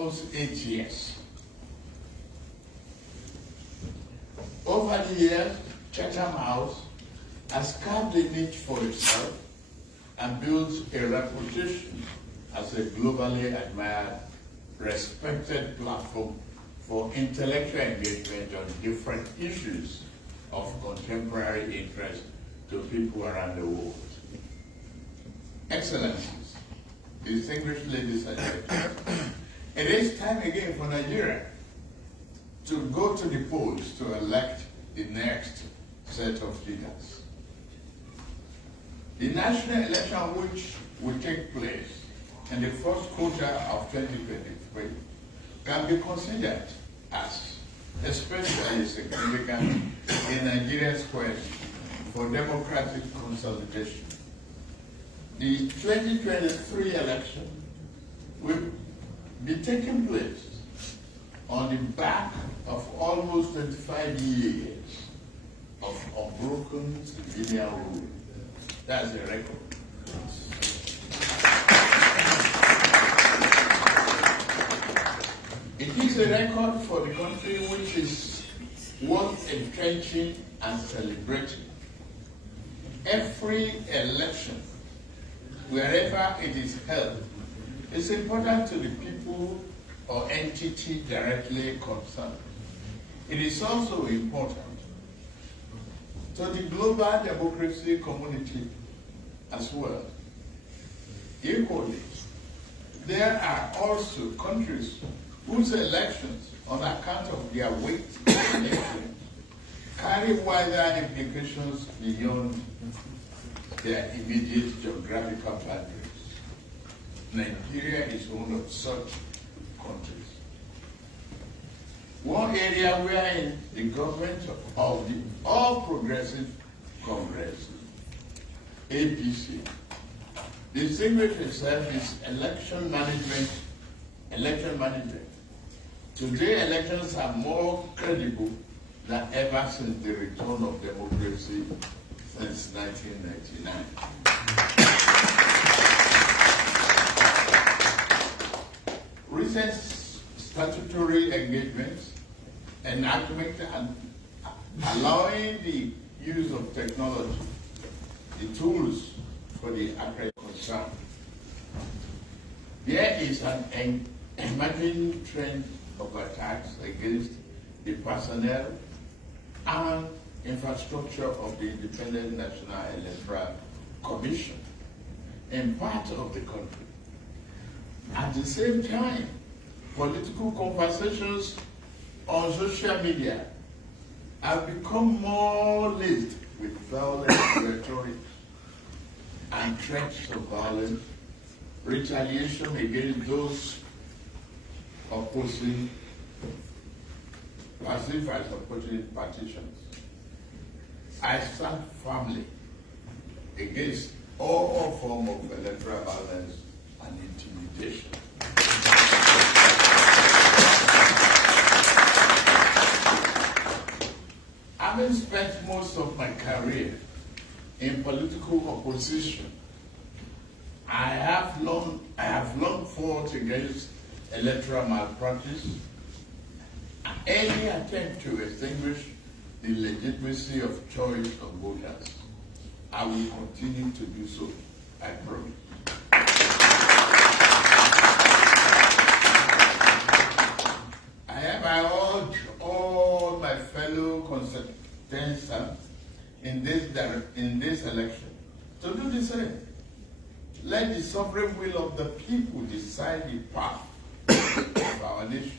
Almost 8 years. Over the years, Chatham House has carved a niche for itself and built a reputation as a globally admired, respected platform for intellectual engagement on different issues of contemporary interest to people around the world. Excellencies, distinguished ladies and gentlemen, it is time again for Nigeria to go to the polls to elect the next set of leaders. The national election which will take place in the first quarter of 2023 can be considered as especially significant in Nigeria's quest for democratic consolidation. The 2023 election will be taking place on the back of almost 25 years of unbroken civilian rule. That's a record. It is a record for the country which is worth entrenching and celebrating. Every election, wherever it is held, is important to the people or entity directly concerned. It is also important to the global democracy community as well. Equally, there are also countries whose elections, on account of their weight and influence, carry wider implications beyond their immediate geographical boundaries. Nigeria is one of such countries. One area where the government of the All Progressive Congress, APC, distinguished itself is election management. Today, elections are more credible than ever since the return of democracy since 1999. Recent statutory engagements, enactment, and allowing the use of technology, the tools for the accurate concern. There is an emerging trend of attacks against the personnel and infrastructure of the Independent National Electoral Commission in part of the country. At the same time, political conversations on social media have become more laced with violent rhetoric and threats of violence, retaliation against those opposing partitions. I stand firmly against all forms of electoral violence and intimidation. Having spent most of my career in political opposition, I have long fought against electoral malpractice, any attempt to extinguish the legitimacy of choice of voters. I will continue to do so, I promise. I urge all my fellow contestants in this election to do the same. Let the sovereign will of the people decide the path of our nation.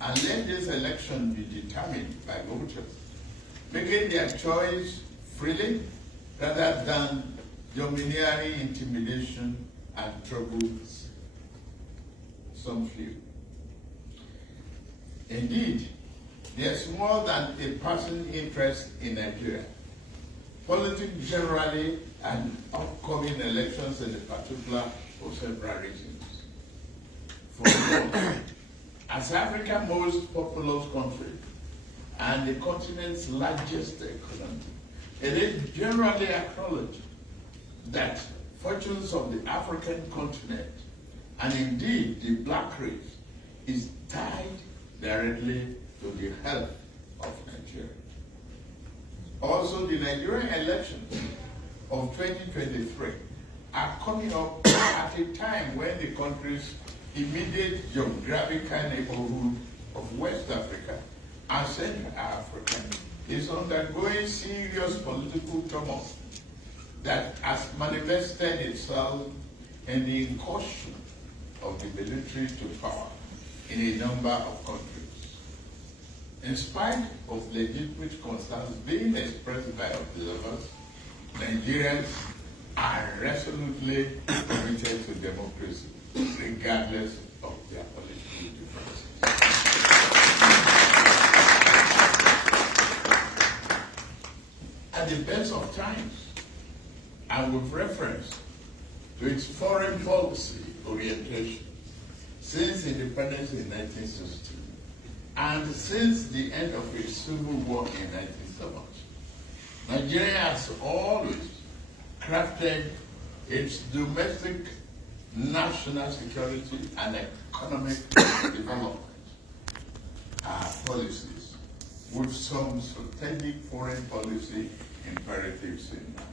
And let this election be determined by voters, making their choice freely rather than domineering intimidation and trouble some few. Indeed, there's more than a personal interest in Nigeria. Politics generally and upcoming elections in particular for several reasons. For example, as Africa's most populous country and the continent's largest economy, it is generally acknowledged that fortunes of the African continent and indeed the black race is tied directly to the health of Nigeria. Also, the Nigerian elections of 2023 are coming up at a time when the country's immediate geographical neighborhood of West Africa and Central Africa is undergoing serious political turmoil that has manifested itself in the incursion of the military to power in a number of countries. In spite of legitimate concerns being expressed by observers, Nigerians are resolutely committed to democracy, regardless of their political differences. At the best of times, and with reference to its foreign policy orientation since independence in 1960, and since the end of its civil war in 1970, Nigeria has always crafted its domestic national security and economic development policies with some strategic foreign policy imperatives in mind.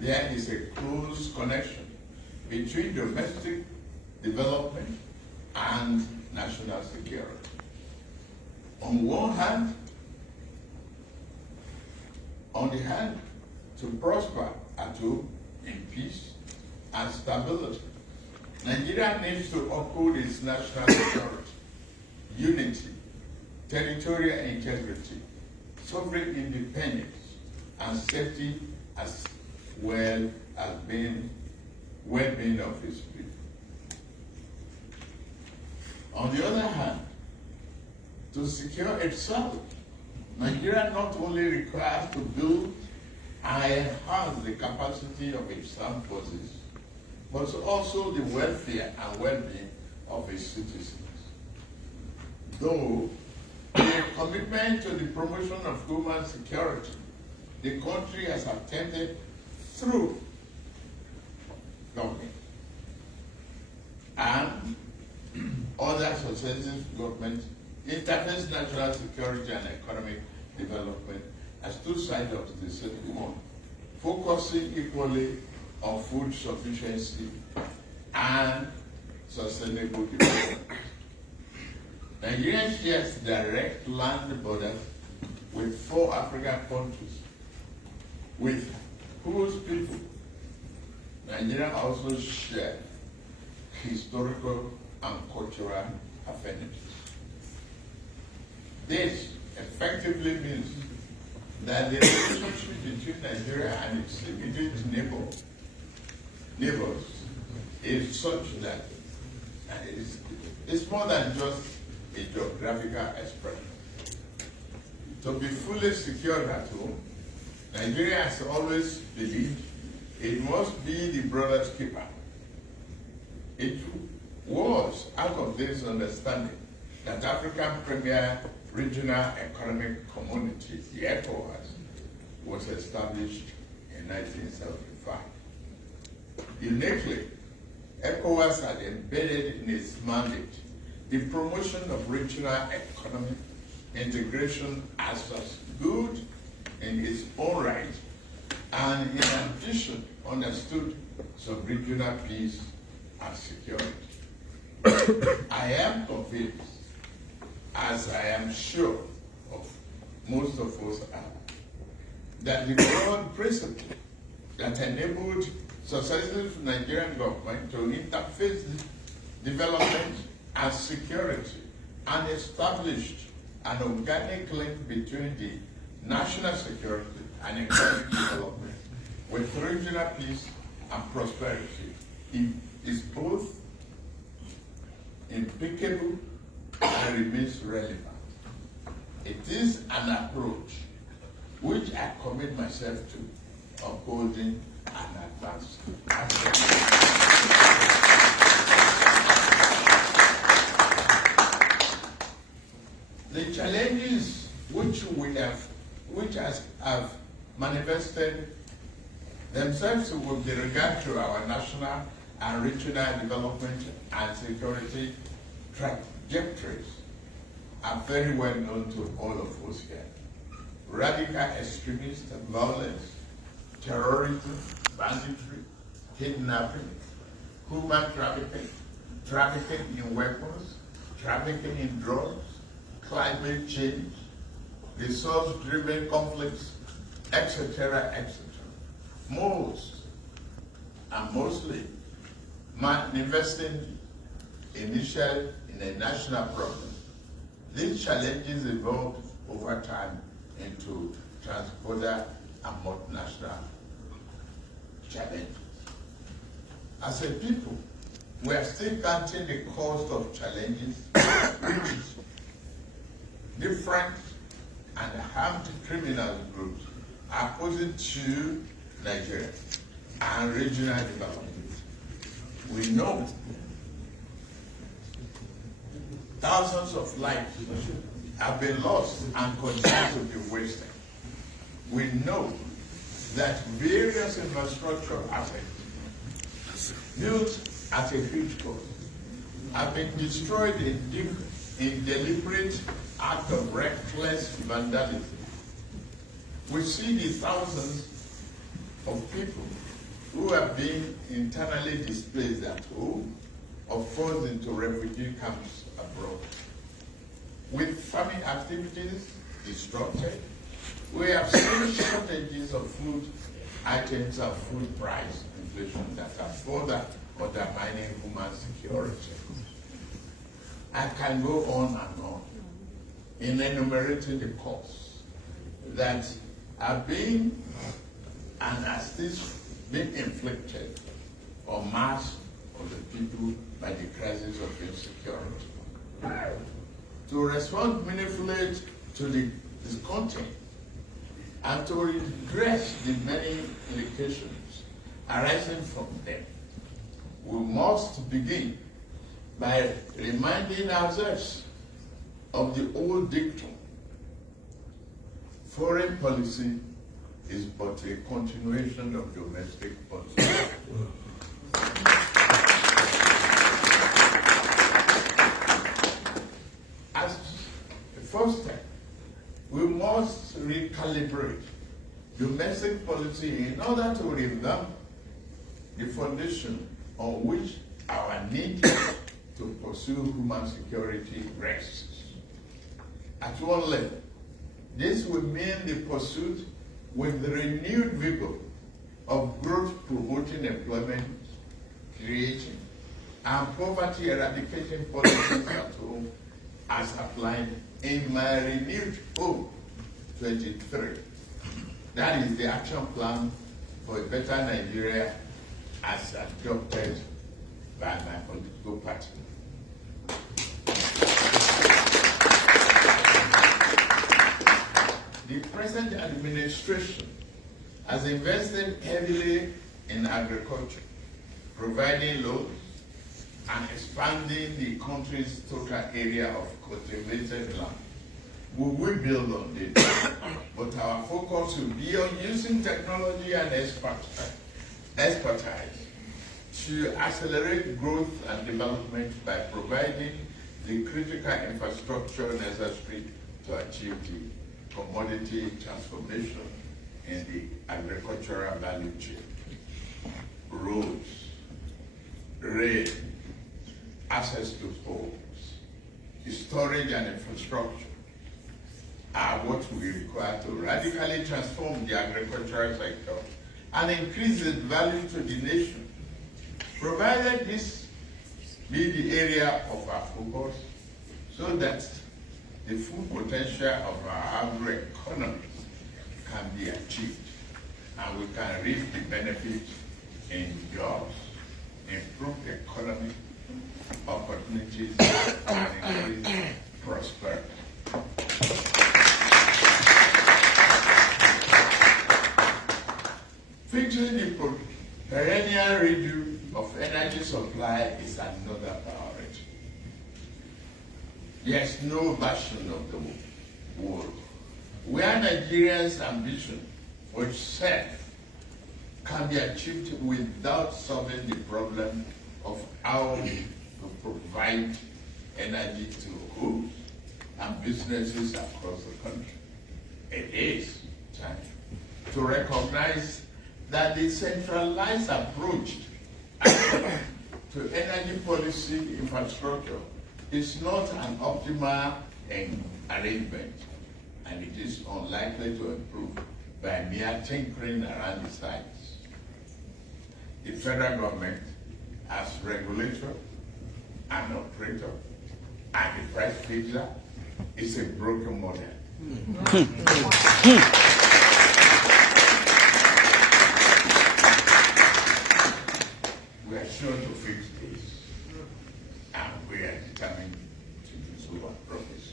There is a close connection between domestic development and national security. On one hand, to prosper at home in peace and stability, Nigeria needs to uphold its national security, unity, territorial integrity, sovereign independence, and safety, as well as well-being of its people. On the other hand, to secure itself, Nigeria not only requires to build and enhance the capacity of its armed forces, but also the welfare and well-being of its citizens. Though in a commitment to the promotion of human security, the country has attempted through government and other successive governments interface national security and economic development as two sides of the same coin, focusing equally on food sufficiency and sustainable development. Nigeria shares direct land borders with 4 African countries, with whose people Nigeria also shares historical and cultural affinities. This effectively means that the relationship between Nigeria and its immediate neighbors is such that it's more than just a geographical expression. To be fully secure at home, Nigeria has always believed it must be the brother's keeper. It was out of this understanding that African Premier Regional Economic Community, the ECOWAS, was established in 1975. Uniquely, ECOWAS had embedded in its mandate the promotion of regional economic integration as good in its own right, and in addition understood some regional peace and security. I am convinced, as I am sure of most of us are, that the broad principle that enabled successive Nigerian government to interface development and security and established an organic link between the national security and economic development with regional peace and prosperity is both impeccable and remains relevant. It is an approach which I commit myself to upholding and advancing. The challenges which have manifested themselves with regard to our national and regional development and security trajectories are very well known to all of us here. Radical extremist violence, terrorism, banditry, kidnapping, human trafficking, trafficking in weapons, trafficking in drugs, climate change, resource-driven conflicts, etc., etc. Mostly manifesting initially in a national problem. These challenges evolved over time into transborder and multinational challenges. As a people, we are still counting the cost of challenges which different and armed criminal groups are posing to Nigeria and regional development. We know thousands of lives have been lost and continue to be wasted. We know that various infrastructure assets built at a huge cost have been destroyed in deliberate act of reckless vandalism. We see the thousands of people who have been internally displaced at home or forced into refugee camps abroad. With farming activities disrupted, we have seen shortages of food items and food price inflation that are further undermining human security. I can go on and on in enumerating the costs that are being and are still being inflicted on mass of the people by the crisis of insecurity. To respond meaningfully to this content and to redress the many implications arising from them, we must begin by reminding ourselves of the old dictum: foreign policy is but a continuation of domestic policy. As a first step, we must recalibrate domestic policy in order to revamp the foundation on which our need to pursue human security rests. At one level, this will mean the pursuit with renewed vigor of growth-promoting employment, creating, and poverty eradicating policies at home as applied in my renewed Hope 23. That is the action plan for a better Nigeria as adopted by my political party. The present administration has invested heavily in agriculture, providing loans and expanding the country's total area of cultivated land. We will build on this, but our focus will be on using technology and expertise to accelerate growth and development by providing the critical infrastructure necessary to achieve the commodity transformation in the agricultural value chain. Roads, rail, access to ports, storage and infrastructure are what we require to radically transform the agricultural sector and increase its value to the nation. Provided this be the area of our focus, so that the full potential of our agro-economy can be achieved, and we can reap the benefits in jobs, improved economic opportunities, and increased prosperity. Fixing the perennial review of energy supply is another priority. There is no version of the world where Nigeria's ambition for self can be achieved without solving the problem of how to provide energy to homes and businesses across the country. It is time to recognize that the centralized approach to energy policy infrastructure is not an optimal arrangement, and it is unlikely to improve by mere tinkering around the sites. The federal government, as regulator and operator and the price fixer, is a broken model. We are sure to fix this, and we are determined to do so, I promise.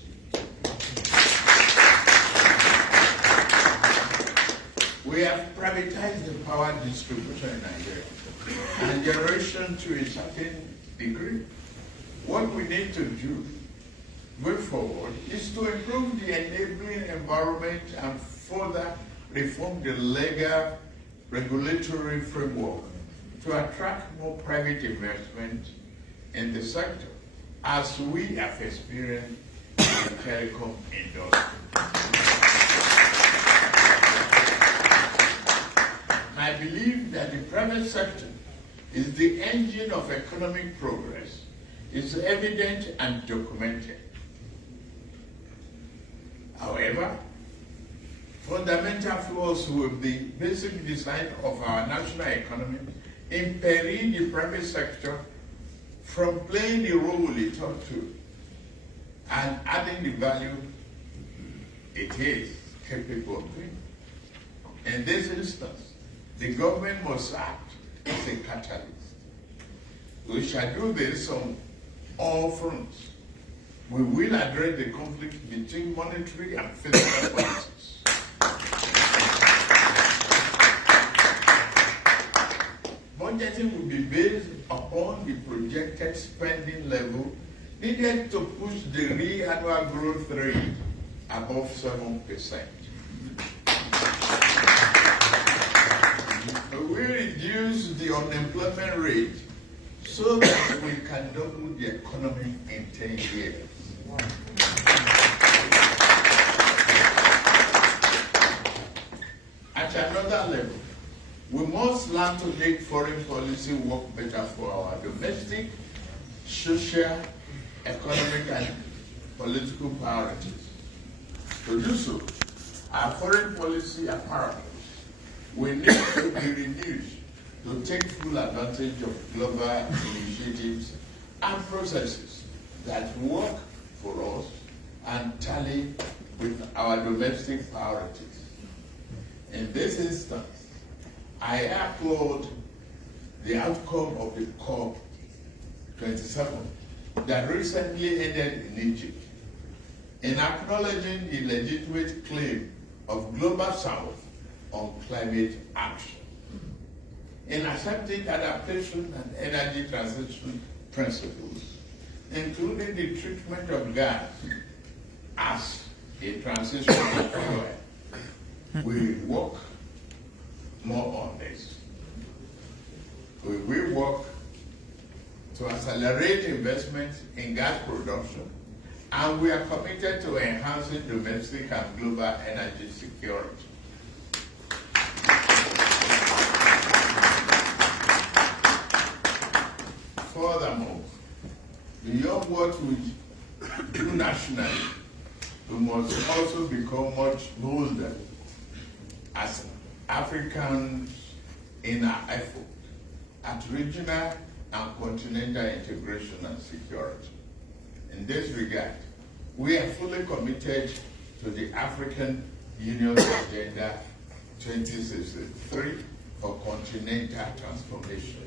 We have privatized the power distribution in Nigeria and generation to a certain degree. What we need to do going forward is to improve the enabling environment and further reform the legal regulatory framework to attract more private investment in the sector, as we have experienced in the telecom industry. I believe that the private sector is the engine of economic progress. It's evident and documented. However, fundamental flaws with the basic design of our national economy imperil the private sector from playing the role it ought to and adding the value it is capable of doing. In this instance, the government must act as a catalyst. We shall do this on all fronts. We will address the conflict between monetary and fiscal policies. Budgeting will be based upon the projected spending level needed to push the real annual growth rate above 7%. We will reduce the unemployment rate so that we can double the economy in 10 years. At another level, we must learn to make foreign policy work better for our domestic, social, economic, and political priorities. To do so, our foreign policy apparatus will need to be renewed to take full advantage of global initiatives and processes that work for us and tally with our domestic priorities. In this instance, I applaud the outcome of the COP27 that recently ended in Egypt in acknowledging the legitimate claim of Global South on climate action, in accepting adaptation and energy transition principles, including the treatment of gas as a transition fuel. We work more on this. We will work to accelerate investments in gas production, and we are committed to enhancing domestic and global energy security. Furthermore, beyond what we do nationally, we must also become much bolder as Africans in our effort at regional and continental integration and security. In this regard, we are fully committed to the African Union's Agenda 2063 for continental transformation.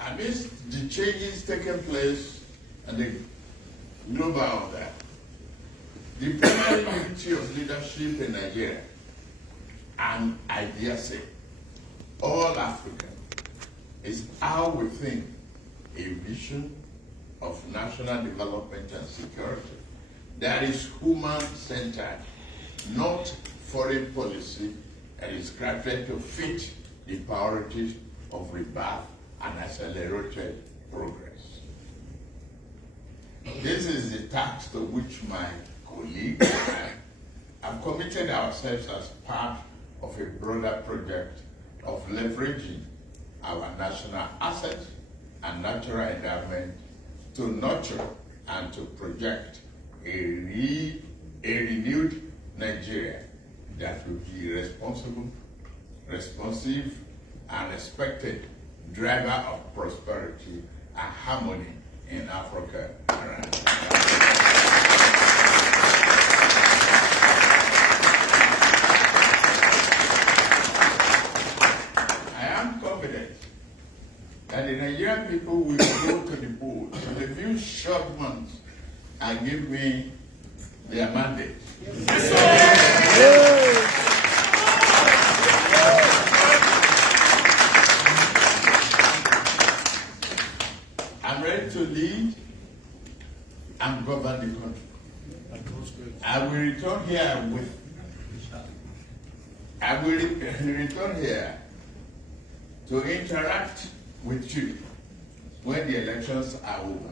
Amidst the changes taking place and the global order, the primary unity of leadership in Nigeria, and I dare say, all Africa, is how we think a vision of national development and security that is human-centered, not foreign policy that is crafted to fit the priorities of rebirth and accelerated progress. This is the task to which my colleagues and I have committed ourselves as part of a broader project of leveraging our national assets and natural endowment to nurture and to project a renewed Nigeria that will be responsible, responsive, and respected driver of prosperity and harmony in Africa and around. I am confident that the Nigerian people will go to the polls in a few short months and give me their mandate. I'm ready to lead and govern the country. I will return here to interact with you when the elections are over.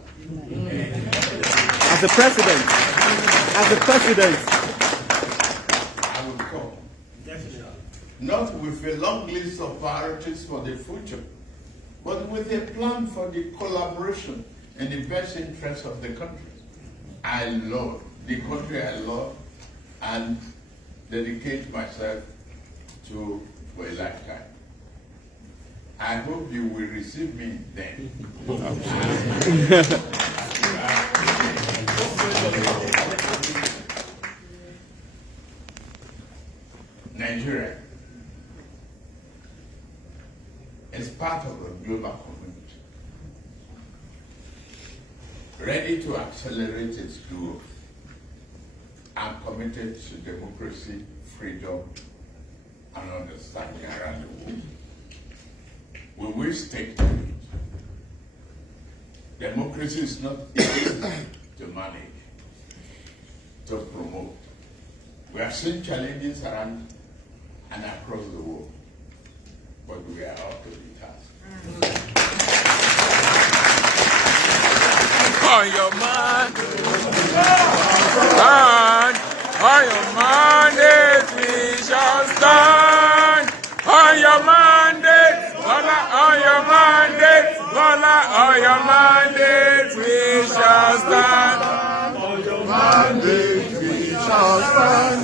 As a president, I will come. Not with a long list of priorities for the future, but with a plan for the collaboration in the best interest of the country. I love the country I love and dedicate myself to for a lifetime. I hope you will receive me then. Nigeria is part of a global community, ready to accelerate its growth and committed to democracy, freedom, and understanding around the world. We will stick to it. Democracy is not easy to manage, to promote. We have seen challenges around and across the world, but we are up to the task. On your mind, on your mandate we shall stand. On your mandate, on your mandate, on your mandate we shall stand. On your mandate we shall stand.